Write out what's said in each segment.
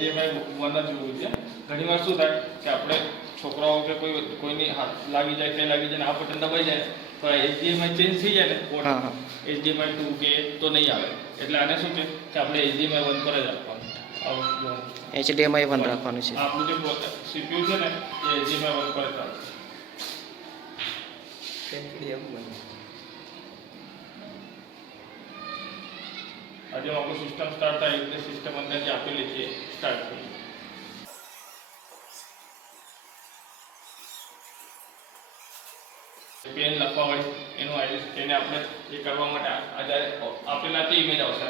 HDMI 1 જ હોવું છે. ઘણીવાર શું થાય કે આપણે છોકરાઓ કે કોઈની હાથ લાગી જાય કે લાગી જાય ને આ બટન દબાઈ જાય તો HDMI ચેન્જ થઈ જાય ને પોર્ટ HDMI 2 કે તો નહીં આવે. એટલે આને શું છે કે આપણે HDMI 1 પર જ રાખવાનું. HDMI 1 રાખવાનું છે. આપણું જે CPU છે ને એ HDMI 1 પર જ રાખવાનું. આજે આપણું સિસ્ટમ સ્ટાર્ટ થાય એટલે સિસ્ટમ અંદર જે આપેલી છે સ્ટાર્ટ થઈ. પેન લખવા હોય એનું એને આપણે એ કરવા માટે આજે આપેલા તે ઇમેજ આવશે.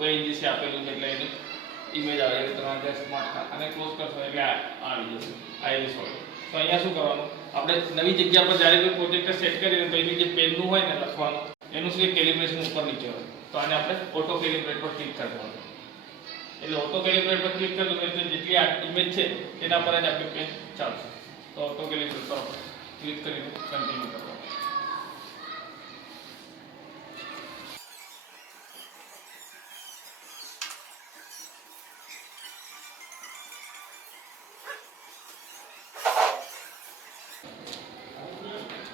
ONGC આપેલું છે એટલે એની ઇમેજ આવે એટલે તમારે ત્યાં સ્માર્ટ અને ક્લોઝ કરશો એટલે આવી જશે આઈરિસ હોય. તો અહીંયા શું કરવાનું આપણે નવી જગ્યા પર જ્યારે કોઈ પ્રોજેક્ટર સેટ કરીએ તો એની જે પેનનું હોય ને લખવાનું એનું શું કેલિબ્રેશન ઉપર નીચે હોય. તો આને આપણે ઓટો કેલિબ્રેટ પર ક્લિક કરવાનું. એટલે ઓટો કેલિબ્રેટ પર ક્લિક કરવું એટલે જેટલી આ ઇમેજ છે તેના પર જ આપણી પેન ચાલશે. તો ઓટો કેલિબ્રેટ પર ક્લિક કરીને કન્ટિન્યુ કરવાનું.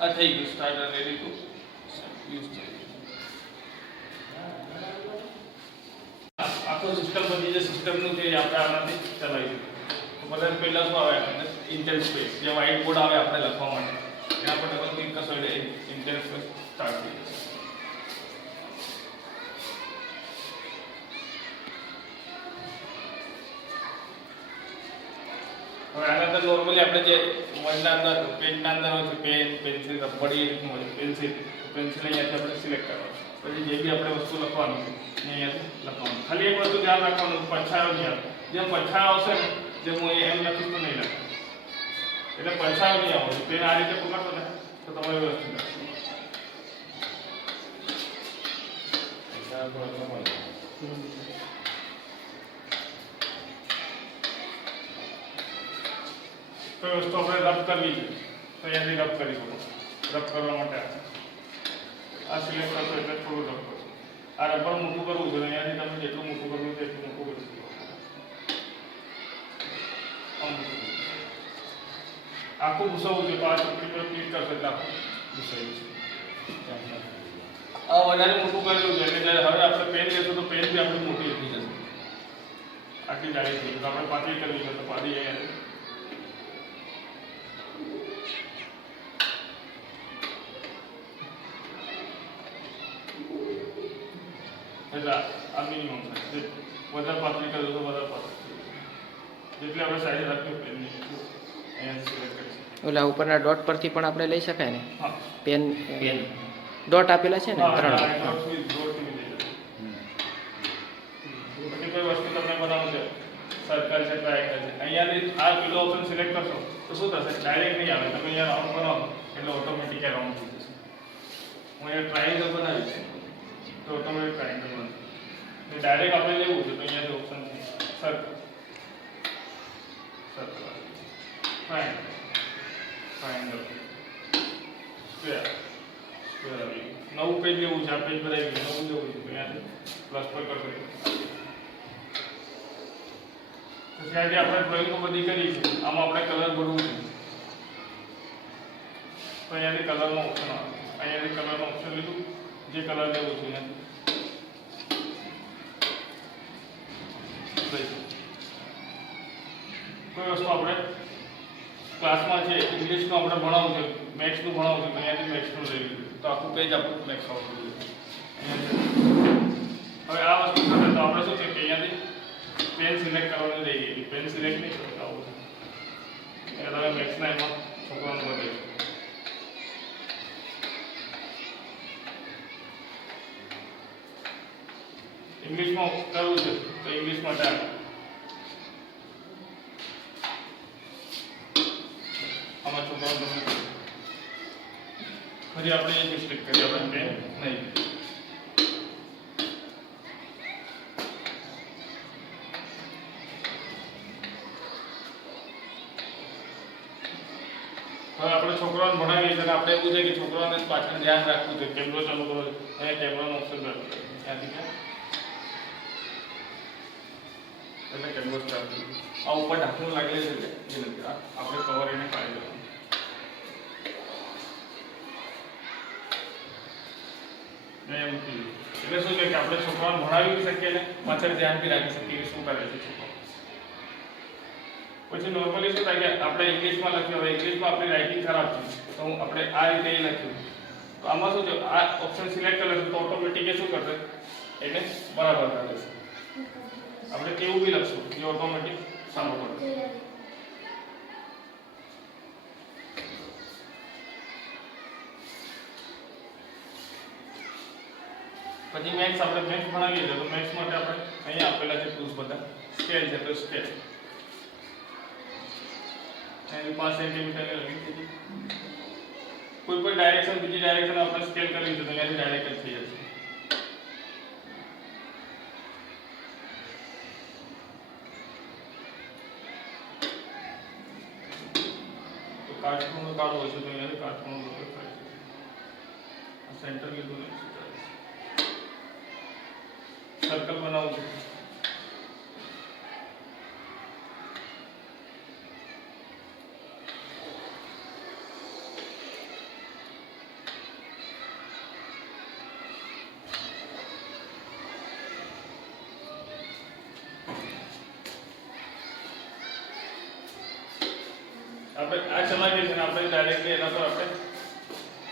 આ થઈ ગયું સ્ટાર્ટ અને રેડી ટુ યુઝ છે. આખો સિસ્ટમ બધી જે સિસ્ટમનું છે આપણે આનાથી ચલાવીશું. તો બધા પહેલાં શું આવે આપણે ઇન્ટેલ સ્પેસ જે વ્હાઇટ બોર્ડ આવે આપણે લખવા માટે એના પર ડબલ ક્લિક કરશો એટલે ઇન્ટેલ સ્પેસ સ્ટાર્ટ થઈ જશે. હવે આના અંદર નોર્મલી આપણે જે મોબાઈલના અંદર પેનના અંદર હોય છે પેન પેન્સિલ રબડી હોય પેન્સિલ અહીંયાથી આપણે સિલેક્ટ કરવાનું. પછી જે બી આપણે વસ્તુ લખવાનું છે અહીંયાથી લખવાનું. ખાલી એક વસ્તુ ધ્યાન રાખવાનું પડછાયો નહીં આવે. જેમ પડછાયો આવશે ને જેમ હું એમ લખીશ તો નહીં લખે એટલે પડછાયો નહીં આવશે. પેન આ રીતે પકડશો ને તો તમારે વ્યવસ્થિત લખશે. કોઈ વસ્તુ આપણે રબ કરવી છે તો અહીંયાથી રબ કરી શકો. રબ કરવા માટે આ સિલેક્ટ કરશો એટલે થોડું રબ કરશો. આ રબર મોટું કરવું છે અહીંયાથી તમે જેટલું મોટું કરવું છે એટલું મોટું કરી શકો. આખું ભૂસવવું છે તો આ ચોકડી પર ક્લિક કરશો એટલે આખું ભૂસાયું છે. આ વધારે મોટું કરેલું છે એટલે જ્યારે હવે આપણે પેન લેશું તો પેન બી આપણી મોટી થઈ જશે. આટલી જાડી થઈ તો આપણે પાતળી કરવી છે તો પાતળી અહીંયા એટલે આ મિનિમમ સાઈઝ વધારે પાતળી કરવું તો વધારે પાતળી જેટલી આપણે સાઈઝ રાખીએ પેનની અહીંયા સિલેક્ટ કરીશું. ઓલા ઉપરના ડોટ પરથી પણ આપણે લઈ શકાય ને? હા પેન ડોટ આપેલા છે ને 3 પછી કોઈ વસ્તુ તમને બનાવવું છે સર્કલ છે ટ્રાયેંગલ છે અહીંયાથી આ પેલો ઓપ્શન સિલેક્ટ કરશો તો શું થશે ડાયરેક્ટ નહીં આવે. તમે અહીંયા રાઉન્ડ બનાવો એટલે ઓટોમેટિક રાઉન્ડ થઈ જશે. હું અહીંયા ટ્રાયેંગલ બનાવીશ તો ઓટોમેટિક ટ્રાયેંગલ બનશે. ડાયરેક્ટ આપણે લેવું છે તો અહીંયાથી ઓપ્શન છે circle circle triangle triangle square square આવી નવું પેજ લેવું છે. આ પેજ બનાવી નવું લેવું છે તો અહીંયાથી પ્લસ પર કરશો. પછી આજે આપણે ડ્રોઈંગો બધી કરી છે આમાં આપણે કલર ભરવું છે તો અહીંયાથી કલરનો ઓપ્શન આવે. અહીંયાથી કલરનો ઓપ્શન લીધું જે કલર લેવું છે અહીંયાથી કોઈ વસ્તુ આપણે ક્લાસમાં છે ઇંગ્લિશનું આપણે ભણાવવું છે મેથ્સનું ભણાવવું છે તો અહીંયાથી મેથ્સનું લઈ લીધું તો આખું પેજ આપણું મેથ્સ આવતું જોઈએ. હવે આ વસ્તુ કરે તો આપણે શું છે કે અહીંયાથી પેન સિલેક્ટ કરવાનું રહી ગઈ. પેન સિલેક્ટ નહીં કરતા આવું એટલે તમે મેથ્સના એમાં છોકરાનું બતાવી શકો. ઇંગ્લિશમાં કરવું છે તો ઇંગ્લિશ માટે આમાં છોકરાઓ તમે ફરી આપણે એ મિસ્ટેક કરી આપણે પેન નહીં. હવે આપણે છોકરાઓને ભણાવીએ એટલે આપણે એવું છે કે છોકરાઓને પાછળ ધ્યાન રાખવું છે. કેમેરો ચાલુ કરો અહીંયા કેમેરાનો ઓપ્શન રાખવું ત્યાંથી એટલે કેનવસ ચાર્જ આ ઉપર ઢાંકણું લાગેલું છે એ નથી આપણે કવર એને કાઢી દેવાનું એમ એટલે શું છે કે આપણે છોકરાઓને ભણાવી શકીએ ને પાછળ ધ્યાન બી રાખી શકીએ કે શું કરે છે છોકરાઓ પછી નોર્મલી શું થાય કે આપણે ઇંગ્લિશમાં લખ્યું હવે ઇંગ્લિશમાં આપણી રાઇટિંગ ખરાબ છે તો આપણે આ રીતે લખ્યું તો આમાં શું છે આ ઓપ્શન સિલેક્ટ કરે તો ઓટોમેટિક એ શું કરશે એને બરાબર કરી દેશે આપણે કેવું બી લખશું એ ઓટોમેટિક સારું પડશે પછી મેથ્સ આપણે મેથ્સ ભણાવીએ છીએ તો મેથ્સ માટે આપણે અહીંયા આપેલા છે ટૂલ્સ બધા સ્કેલ છે તો સ્કેલ એની 5 સેન્ટીમીટર લગી છે કોઈ પણ ડાયરેક્શન બીજી ડાયરેક્શન આપણે સ્કેલ કરવી છે તો અહીંયાથી ડાયરેક્ટ જ થઈ જશે તો કાટખૂણો કાઢવો છે તો અહીંયાથી કાટખૂણો લોકેટ થાય છે સેન્ટર લીધું ને સર્કલ બનાવવું છે આપણે આ ચલાવીએ છીએ આપણે ડાયરેક્ટલી એના પર આપણે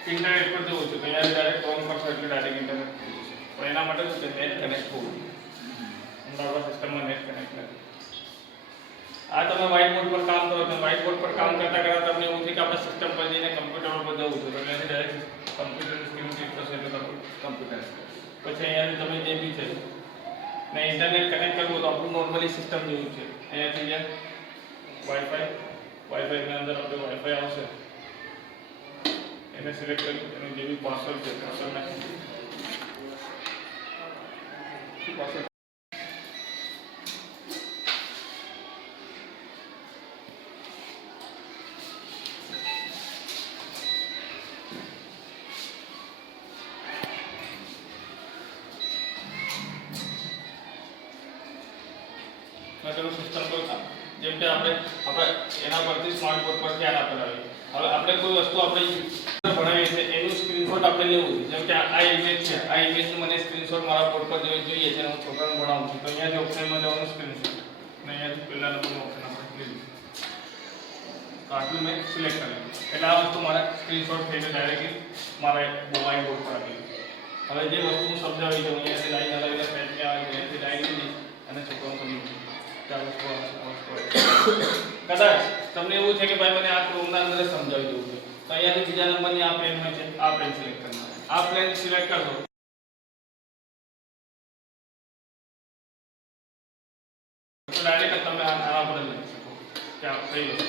ઇન્ટરનેટ પર જવું છે તો અહીંયા ડાયરેક્ટ ઓન કરશો એટલે ડાયરેક્ટ ઇન્ટરનેટ થઈ જશે પણ એના માટે શું છે નેટ કનેક્ટ હોવું અમારા સિસ્ટમમાં નેટ કનેક્ટ નથી આ તમે વ્હાઇટ બોર્ડ પર કામ કરો તો વ્હાઇટ બોર્ડ પર કામ કરતા કરતા તમને એવું છે કે આપણે સિસ્ટમ પર જઈને કમ્પ્યુટર પર જવું છે તો અહીંયાથી ડાયરેક્ટ કમ્પ્યુટર સ્ક્રીન ક્લિક કરશો એટલે તમારું કમ્પ્યુટર પછી અહીંયાથી તમે જે બી છે ને ઇન્ટરનેટ કનેક્ટ કરવું તો આપણું નોર્મલી સિસ્ટમ જેવું છે અહીંયાથી જે વાઈફાઈ ની અંદર આપણે વાઈફાઈ આવશે એને સિલેક્ટ કરી એનો જે બી પાસવર્ડ છે પાસવર્ડ નાખી પાસવર્ડ સિસ્ટમ પર જેમ કે આપણે એના પરથી સ્માર્ટ બોર્ડ પર ધ્યાન આપેલા હવે આપણે કોઈ વસ્તુ આપણે ભણાવીએ છીએ એનું સ્ક્રીનશોટ આપણે લેવું છે જેમ કે આ ઇમેજ છે આ ઇમેજનું મને સ્ક્રીનશોટ મારા બોર્ડ પર જોઈએ છે અને હું છોકરાને ભણાવું છું તો અહીંયાથી ઓપ્શનમાં જવાનું સ્ક્રીનશોટ અને અહીંયાથી પહેલા નંબરનું ઓપ્શન આપણે લીધું તો આટલું મેં સિલેક્ટ કર્યું એટલે આ વસ્તુ મારા સ્ક્રીનશોટ થઈને ડાયરેક્ટલી મારા મોબાઈલ બોર્ડ પર આપી હવે જે વસ્તુ હું સમજાવી દઉં અહીંયાથી લાઈન અલગ અલગ ટાઈપની આવે અહીંયાથી લાઈન લીધી અને છોકરાને સમજાવું કદાચ તમને એવું છે કે ભાઈ મને આ ક્રોમના અંદર સમજાવી દેવું છે તો અહીંયાથી બીજા નંબરની આ પ્લેનમાં છે આ પ્લેન સિલેક્ટ કરવાનું આ પ્લેન સિલેક્ટ કરશો તો ડાયરેક્ટ તમે આના પર લખી શકો કે આ કઈ વસ્તુ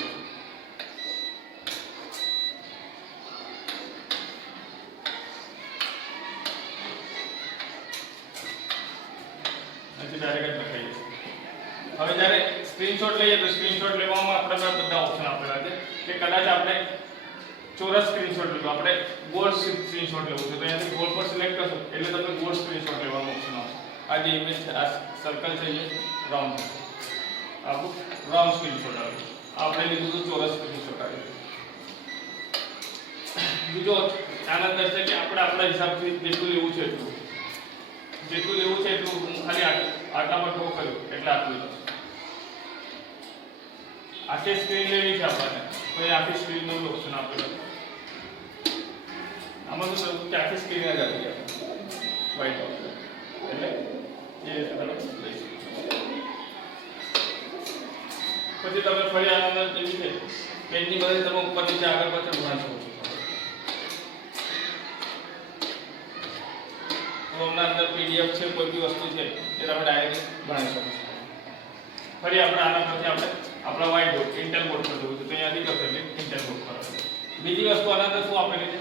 ડાયરેક્ટ લખાઈ જશે હવે જ્યારે સ્ક્રીનશોટ લઈએ તો સ્ક્રીનશોટ લેવામાં આપણે બધા ઓપ્શન આપેલા છે કે કદાચ આપણે ચોરસ સ્ક્રીનશોટ લેવું આપણે ગોળ સ્ક્રીનશોટ લેવું છે તો અહીંયાથી ગોળ પર સિલેક્ટ કરશો એટલે તમને ગોળ સ્ક્રીનશોટ લેવાનો ઓપ્શન આવશે આ જે ઇમેજ છે આ સર્કલ છે એ રાઉન્ડ છે આપણું રાઉન્ડ સ્ક્રીનશોટ આવે આપણે લીધું હતું ચોરસ સ્ક્રીનશોટ આવે બીજો આનંદ છે કે આપણે આપણા હિસાબથી જેટલું લેવું છે એટલું હું ખાલી આટલા પર ઠોક કર્યું એટલે આટલું આખી સ્ક્રીન લેવી છે આપણને તો એ આખી સ્ક્રીનનું ઓપ્શન આપેલું આમાં શું કે આખી સ્ક્રીન જ આવી જાય વ્હાઇટ ઓપ્શન એટલે એ રીતે તમે લઈ શકો પછી તમે ફરી આના અંદર જેવી છે પેનની મદદથી તમે ઉપર નીચે આગળ પાછળ ભણાવી શકો છો ફોર્મના અંદર પીડીએફ છે કોઈ બી વસ્તુ છે એ તમે ડાયરેક્ટ ભણાવી શકો છો ફરી આપણે આના પરથી આપણે આપણા વ્હાઇટ બોર્ડ ઇન્ટેલ બોર્ડ પર જવું છે તો અહીંયાથી કરશો એટલે ઇન્ટેલ બોર્ડ પર બીજી વસ્તુ આના અંદર શું આપેલી છે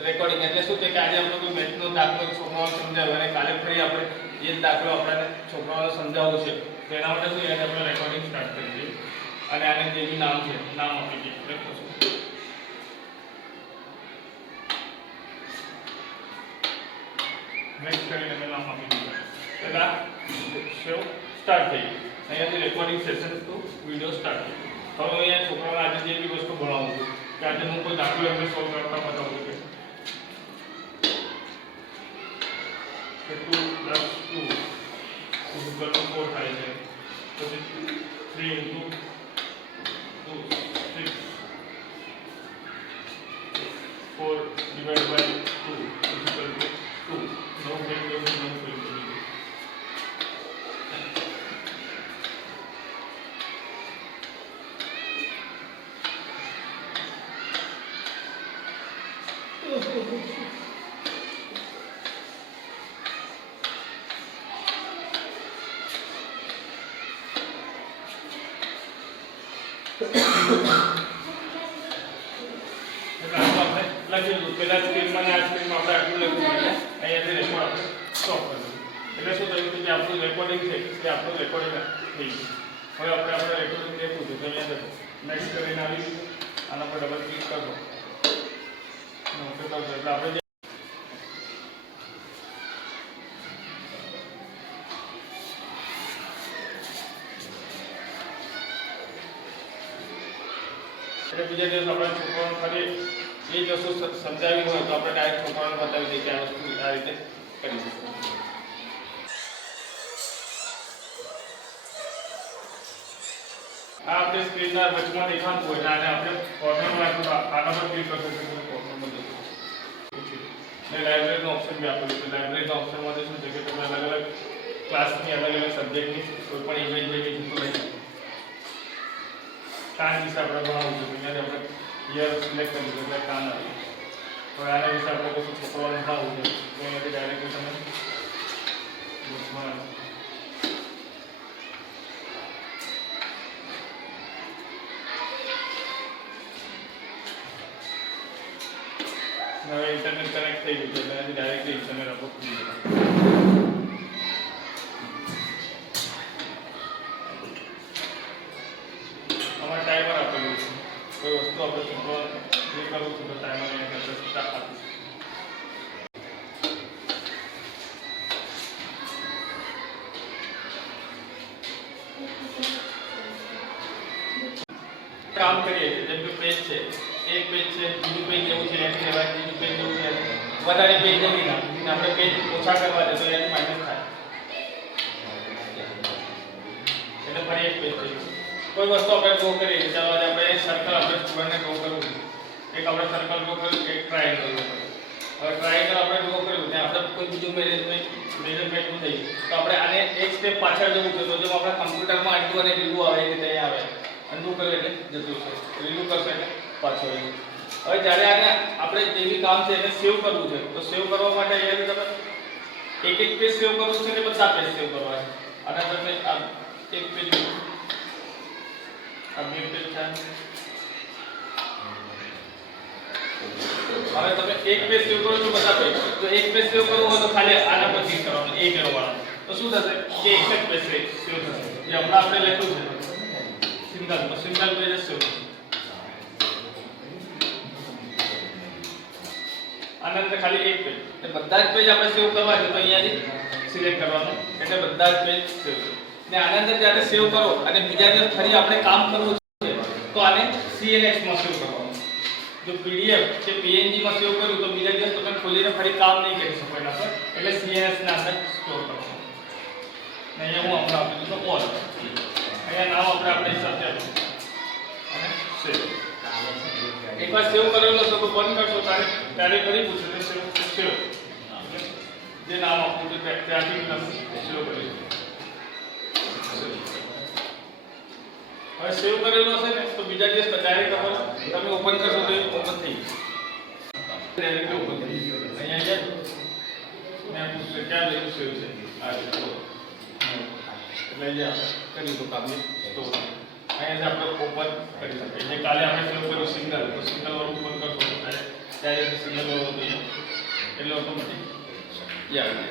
રેકોર્ડિંગ એટલે શું છે કે આજે આપણે કોઈ મેથનો દાખલો છોકરાઓને સમજાવ્યો અને કાલે ફરી આપણે એ જ દાખલો આપણને છોકરાઓને સમજાવવો છે તો એના માટે શું એને આપણે રેકોર્ડિંગ સ્ટાર્ટ કરી દઈએ અને આને જે બી નામ છે નામ આપી દઈએ લખીશું નેક્સ્ટ કરીને મેં નામ આપી દીધું એટલે સેવ સ્ટાર્ટ થઈ ગયું અહીંયાથી recording session to video start. હવે અહીંયા છોકરાઓને આજે જે બી વસ્તુ ભણાવું છું કે આજે હું કોઈ દાખલો એમને સોલ્વ કરતા બતાવું છું કે 2 + 2 = 4 થાય છે. પછી 3 × 2 6 4 / 2 = 2. No calculation, no calculation. લખેલું પેલા સ્ક્રીનમાં ને આ સ્ક્રીનમાં આપણે આટલું લખ્યું છે અહીંયાથી રેકોર્ડ આપણે સ્ટોપ કર્યું એટલે શું થયું કે જે આપણું રેકોર્ડિંગ છે તે આપણું રેકોર્ડિંગ થઈ ગયું. હવે આપણે રેકોર્ડિંગ દેખવું છે તો અહીંયા નેક્સ્ટ કરીને આવી ગયું આના પર ડબલ ક્લિક કરો ઓકે કરશો એટલે આપણે જે બીજા દિવસ આપણે છોકરાઓને ખાલી એ જ વસ્તુ સમજાવી હોય તો આપણે ડાયરેક્ટ છોકરાઓને બતાવી દઈએ કે આ વસ્તુ આ રીતે કરી શકીએ. આ આપણે સ્ક્રીનના વચમાં દેખાતું હોય અને આપણે કોર્નરમાં આના પર ક્લિક કરશો તો કોર્નરમાં દેખાશે. ને લાઇબ્રેરીનો ઓપ્શન બી આપેલું છે. લાઇબ્રેરીના ઓપ્શનમાંથી શું છે કે તમે અલગ અલગ ક્લાસની અલગ અલગ સબ્જેક્ટની કોઈ પણ ઇમેજ લઈ શકો. કાન વિશે આપણે ભણાવવું છે અહીંયાથી આપણે યર સિલેક્ટ કરી દીધું એટલે કાન આવી. હવે આના વિશે આપણે કશું છોકરાઓને ભણાવવું છે તો અહીંયાથી ડાયરેક્ટલી તમે ભણાવો. હવે ઇન્ટરનેટ કનેક્ટ થઈ ગયું છે એટલે અહીંયાથી ડાયરેક્ટલી ઇન્ટરનેટ આપણું ખુલી જાય. ટાઈમર આપેલું છે. કોઈ વસ્તુ આપણે છોકરાઓને જે કરવું છે તો ટાઈમર અહીંયા સ્ટાર્ટ આપીશું. કામ કરીએ જેમ કે પેજ છે એક પેજ છે બીજું પેજ જેવું છે એની લેવાય બીજું પેજ જેવું છે વધારે પેજ નથી ના આપણે પેજ ઓછા કરવા દે તો એની માઇનસ થાય એટલે ફરી એક પેજ છે. કોઈ વસ્તુ આપણે ડ્રો કરીએ ચાલો આજે આપણે સર્કલ આપણે સ્ટુડન્ટને ડ્રો કરવું એક આપણે સર્કલ ડ્રો કર્યું એક ટ્રાયેંગલ ડ્રો કર્યું. હવે ટ્રાયેંગલ આપણે ડ્રો કર્યું ત્યાં આપણે કોઈ બીજું મેજરમેન્ટ થઈ ગયું તો આપણે આને એક સ્ટેપ પાછળ જવું છે તો જેમ આપણે કમ્પ્યુટરમાં અન્ડુ અને રીલુ આવે એ રીતે અહીંયા આવે અન્ડુ કરે એટલે જતું છે રીલુ કરશે એટલે પાછળ આવ્યું. હવે જ્યારે આને આપણે જે બી કામ છે એને સેવ કરવું છે તો સેવ કરવા માટે અહીંયાથી તમે એક પેજ સેવ કરવું છે કે બધા પેજ સેવ કરવા છે. અને તમે આ એક પેજ अब ये पेज है હવે તમે એક પેજ સેવ કરો તો બધા પેજ તો એક પેજ સેવ કરવો હોય તો ખાલી આના પર ક્લિક કરવાનું એક એરો વાળા તો શું થશે કે એક જ પેજ સેવ થશે. જે હમણાં આપણે લખ્યું છે સિંગલ પેજ સેવ થશે. આના અંદર ખાલી એક પેજ એટલે બધા જ પેજ આપણે સેવ કરવા છે તો અહીંયાથી સિલેક્ટ કરવાનું એટલે બધા જ પેજ સેવ થશે. ને આના અંદર જ્યારે સેવ કરો અને બીજા દિવસ ફરી આપણે કામ કરવું છે તો આને CLX માં સેવ કરવાનું. જો PDF કે PNG માં સેવ કર્યું તો બીજા દિવસ તમે ખોલીને ફરી કામ નહીં કરી શકો એના પર એટલે CLX ને આપણે સ્ટોર કરવાનું. ને અહીંયા હું આપણે આપી દઉં તો ઓલ અહીંયા નામ આપણે હિસાબથી આપીશું અને સેવ. એકવાર સેવ કરેલો છે તો બંધ કરશો ત્યારે ફરી પૂછશે કે સેવ જે નામ આપવું છે ત્યાંથી તમે સેવ કરીશું. હવે સેવ કરેલો હશે ને તો બીજા દિવસ ડાયરેક્ટ તમે ઓપન કરશો તો ઓપન થઈ જશે ડાયરેક્ટ ઓપન થઈ જશે. અહીંયા જાય મેં પૂછશે ક્યાં લેવું સેવ છે આ રીતે એટલે જે આપણે કરી દો કામ તો અહીંયા આપણે ઓપન કરી શકીએ. જે કાલે આપણે સેવ કર્યું સિંગલ તો સિંગલ વાળું ઓપન કરશો ત્યારે સિંગલ વાળું થઈ જાય એટલે ઓટોમેટિક યાદ રહે.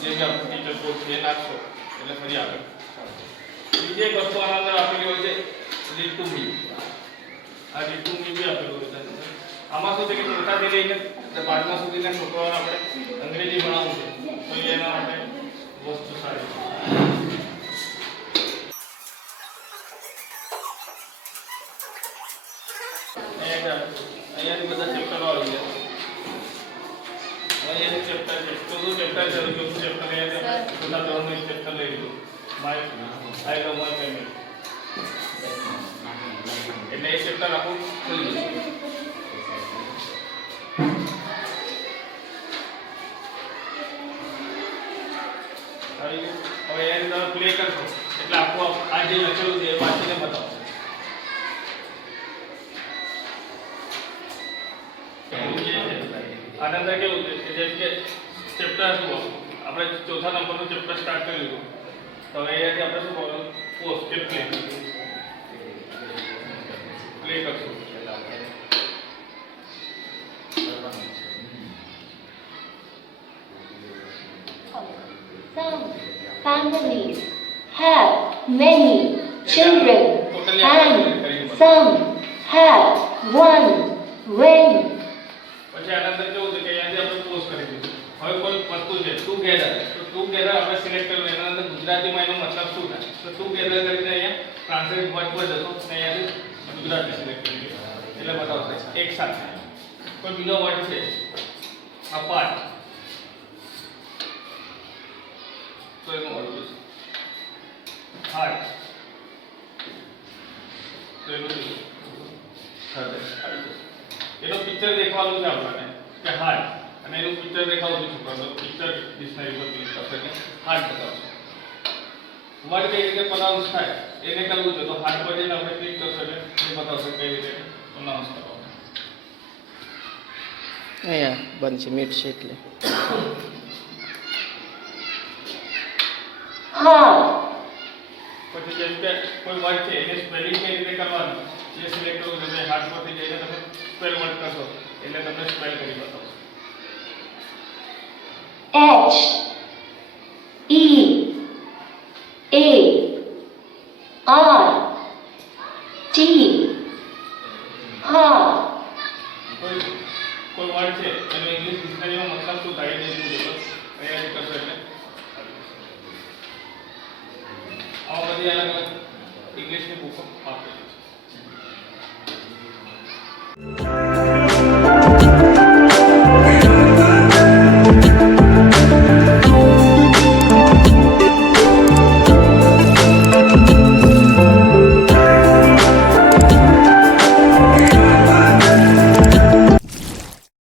જે બી આપણું ટીચર કોડ છે નાખશો એટલે ફરી આગળ બીજી એક વસ્તુ આના અંદર આપેલી હોય છે રીડ ટુ મી. આ રીડ ટુ મી બી આપેલું હોય છે. આમાં શું છે કે ચોથાથી લઈને 12મા સુધીના છોકરાઓને આપણે અંગ્રેજી ભણાવવું છે તો એના માટે વસ્તુ સારી છે. અહીંયાથી બધા ચેપ્ટરો આવી ગયા. અહીંયાથી ચેપ્ટર છે તો શું ચેપ્ટર છે ચોથું ચેપ્ટર અહીંયાથી આપણે ચોથા ધોરણનું એક ચેપ્ટર લઈ લીધું my I love my family એટલે એ ચેપ્ટર આખું ખોલી દીધું. હવે અહીંયાથી તમે પ્લે કરશો એટલે આખું આ જે લખેલું છે એ વાંચીને બતાવો. આના અંદર કેવું છે કે જેમ કે ચેપ્ટર શું આપણે ચોથા નંબરનું ચેપ્ટર સ્ટાર્ટ કરી લીધું તો હવે અહીંયાથી આપણે શું કરવાનું પોસ્ટ કે પ્લે કરશું. Some families have many children and some have one. When પછી આના અંદર કેવું છે કે અહીંયાથી આપણે પોસ્ટ કરી દીધું. હવે કોઈ વસ્તુ છે ટુગેધર તો ટુગેધર આપણે સિલેક્ટ કર્યું એના અંદર ગુજરાતીમાં એનો મતલબ શું થાય તો ટુગેધર કરીને અહીંયા ટ્રાન્સલેટ વર્ડ પર જશો અને અહીંયાથી ગુજરાતી સિલેક્ટ કરી દીધું એટલે બતાવશે એક સાથે. કોઈ બીજો વર્ડ છે અપાર્ટ તો એનો વર્ડ છે હાર્ટ તો એનું હૃદય એનો પિક્ચર દેખવાનું છે આપણને કે હાર્ટ અને એનું પિક્ચર દેખાવું છે છોકરાને તો પિક્ચર ડિક્શનરી પર ક્લિક કરશે કે હાર્ટ બતાવશે. વર્ડ કઈ રીતે પ્રોનાઉન્સ થાય એને કરવું છે તો હાર્ટ પર જઈને આપણે ક્લિક કરશો એટલે એ બતાવશે કઈ રીતે પ્રોનાઉન્સ કરવાનું. અહીંયા બંધ છે મીટ છે એટલે heart, પછી જેમ કે કોઈ વર્ડ છે એને સ્પેલિંગ કઈ રીતે કરવાનું એ સિલેક્ટ કરવું છે તો હાર્ટ પરથી જઈને તમે સ્પેલ વર્ડ કરશો એટલે તમને સ્પેલ કરી બતાવશે. H E A R T heart, કોઈ વર્ડ છે એનો ઇંગ્લિશ ડિક્શનરીમાં મતલબ શું થાય એ દેખવું છે તો અહીંયા કરશો એટલે આવા બધી અલગ અલગ ઇંગ્લિશની બુકો આપી